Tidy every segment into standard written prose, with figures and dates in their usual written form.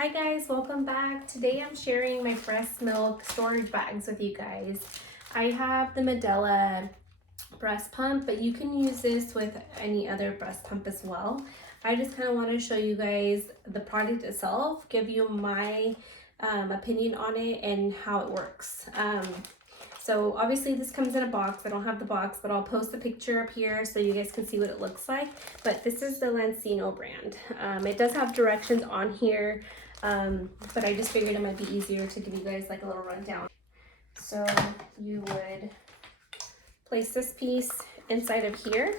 Hi guys, welcome back. Today I'm sharing my breast milk storage bags with you guys. I have the Medela breast pump, but you can use this with any other breast pump as well. I just kind of want to show you guys the product itself, give you my opinion on it and how it works. So obviously this comes in a box. I don't have the box, but I'll post the picture up here so you guys can see what it looks like. But this is the Lansinoh brand. It does have directions on here, but I just figured it might be easier to give you guys like a little rundown. So you would place this piece inside of here.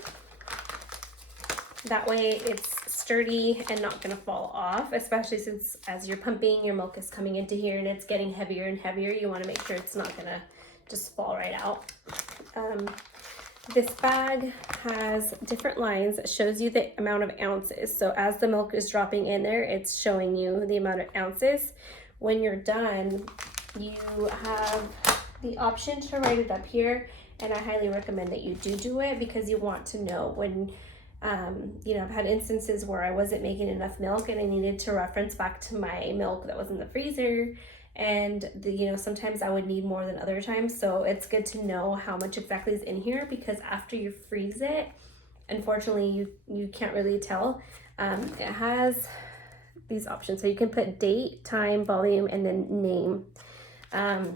That way it's sturdy and not gonna fall off, especially since as you're pumping, your milk is coming into here and it's getting heavier and heavier. You wanna make sure it's not gonna just fall right out. This bag has different lines that shows you the amount of ounces. So as the milk is dropping in there, it's showing you the amount of ounces. When you're done, you have the option to write it up here, and I highly recommend that you do it because you want to know when, you know, I've had instances where I wasn't making enough milk and I needed to reference back to my milk that was in the freezer. And you know, sometimes I would need more than other times, so it's good to know how much exactly is in here, because after you freeze it, unfortunately you can't really tell. It has these options, so you can put date, time, volume, and then name. After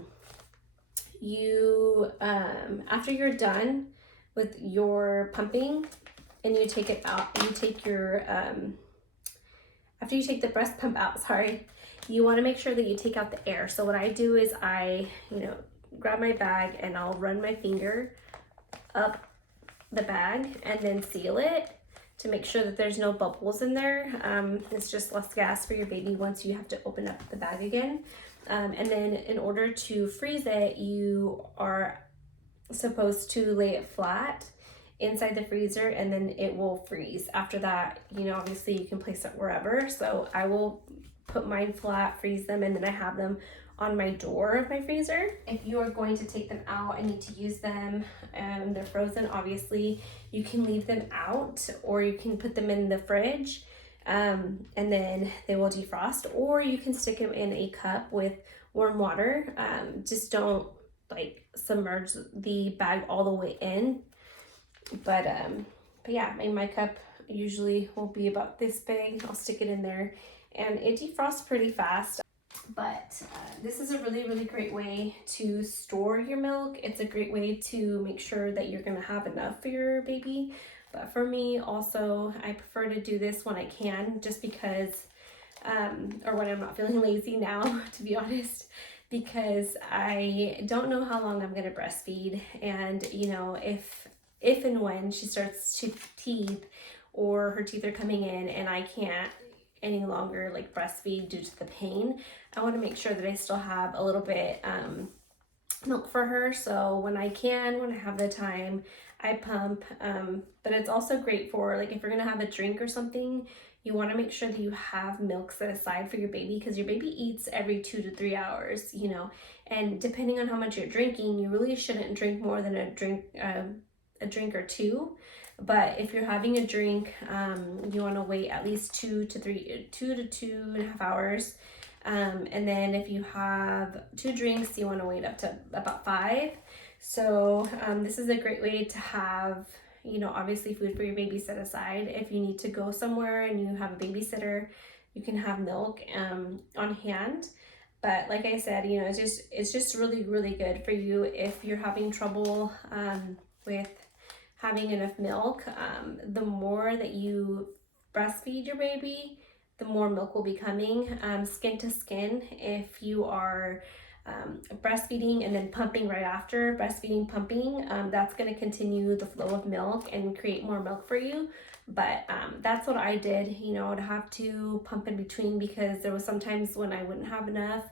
you're done with your pumping and you take it out, you take your after you take the breast pump out, you want to make sure that you take out the air. So what I do is I, grab my bag and I'll run my finger up the bag and then seal it to make sure that there's no bubbles in there. It's just less gas for your baby once you have to open up the bag again. And then in order to freeze it, you are supposed to lay it flat inside the freezer and then it will freeze. After that, obviously you can place it wherever. So I will put mine flat, freeze them, and then I have them on my door of my freezer. If you are going to take them out and need to use them and they're frozen, obviously you can leave them out, or you can put them in the fridge and then they will defrost, or you can stick them in a cup with warm water. Just don't submerge the bag all the way in. But yeah, my cup usually will be about this big. I'll stick it in there and it defrosts pretty fast. But this is a really great way to store your milk. It's a great way to make sure that you're gonna have enough for your baby. But for me also, I prefer to do this when I can, just because, or when I'm not feeling lazy now, to be honest, because I don't know how long I'm gonna breastfeed. And if and when she starts to teeth, or her teeth are coming in and I can't any longer breastfeed due to the pain, I want to make sure that I still have a little bit milk for her. So when I have the time, I pump. But it's also great for if you're gonna have a drink or something, you want to make sure that you have milk set aside for your baby, because your baby eats every 2 to 3 hours, and depending on how much you're drinking, you really shouldn't drink more than a drink or two. But if you're having a drink, you want to wait at least 2 to 2.5 hours. And then if you have 2 drinks, you want to wait up to about 5. So this is a great way to have, obviously food for your baby set aside. If you need to go somewhere and you have a babysitter, you can have milk on hand. But like I said, it's just really good for you if you're having trouble with having enough milk. The more that you breastfeed your baby, the more milk will be coming, skin to skin. If you are breastfeeding and then pumping right after, breastfeeding, pumping, that's going to continue the flow of milk and create more milk for you. But that's what I did. I would have to pump in between, because there was sometimes when I wouldn't have enough,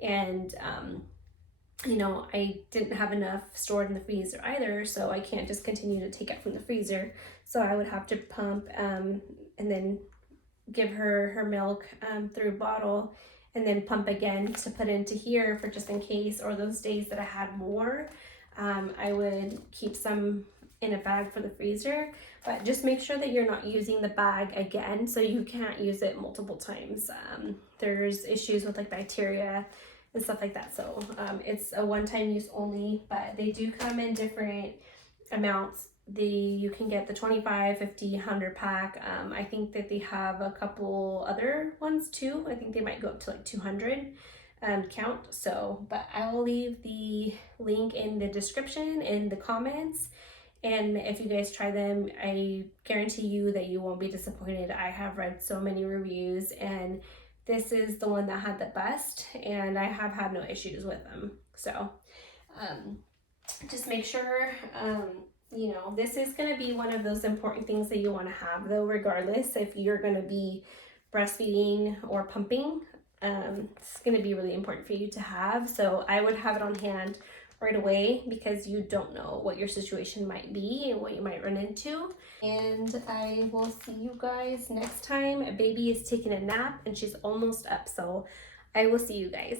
and I didn't have enough stored in the freezer either, so I can't just continue to take it from the freezer. So I would have to pump and then give her milk through a bottle, and then pump again to put into here for just in case, or those days that I had more, I would keep some in a bag for the freezer, but just make sure that you're not using the bag again, so you can't use it multiple times. There's issues with like bacteria and stuff like that, so it's a one-time use only, but they do come in different amounts. You can get the 25, 50, 100 pack. I think that they have a couple other ones too. I think they might go up to like 200 count. So, but I will leave the link in the description, in the comments. And if you guys try them, I guarantee you that you won't be disappointed. I have read so many reviews, and this is the one that had the best, and I have had no issues with them. So, just make sure, you know, this is going to be one of those important things that you want to have, though, regardless if you're going to be breastfeeding or pumping. It's going to be really important for you to have. So I would have it on hand right away, because you don't know what your situation might be and what you might run into. And I will see you guys next time. Baby is taking a nap and she's almost up, so I will see you guys.